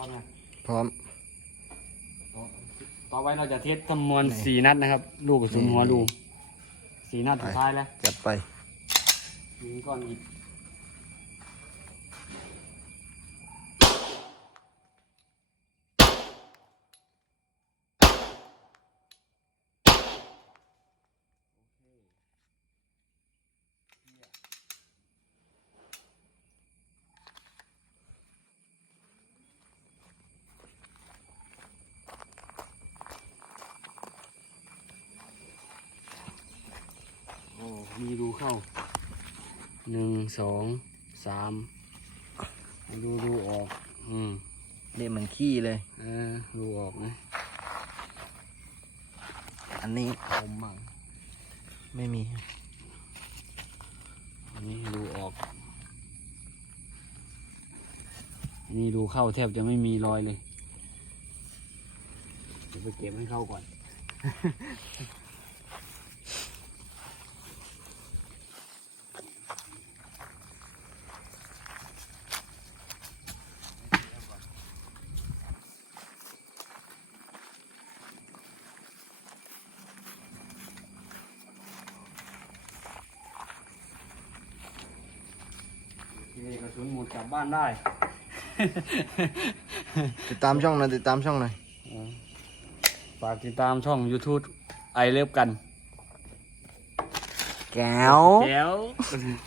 ร้อมยังพร้อมต่อต่อไปเราจะเทสจำนวนไหนสี่นัดนะครับ ลูกกระสุนนี่หัวรูสี่นัดไปสุดท้ายแล้วจัดไปยิงก้อนอิฐโอ้ มีรูเข้าหนึ่งสองสามดูดูออก อืมนี่มันขี้เลย เออดูออกนะอันนี้คมมากไม่มี อันนี้ดูออกอันนี้ดูเข้าแทบจะไม่มีรอยเลย เดี๋ยวไปเก็บให้เข้าก่อน โอเคกระสุนหมดกลับบ้านได้ติดตามช่องหน่อยติดตามช่องหน่อยฝากติดตามช่อง YouTube ไอเลิฟกัน แก้ว แก้ว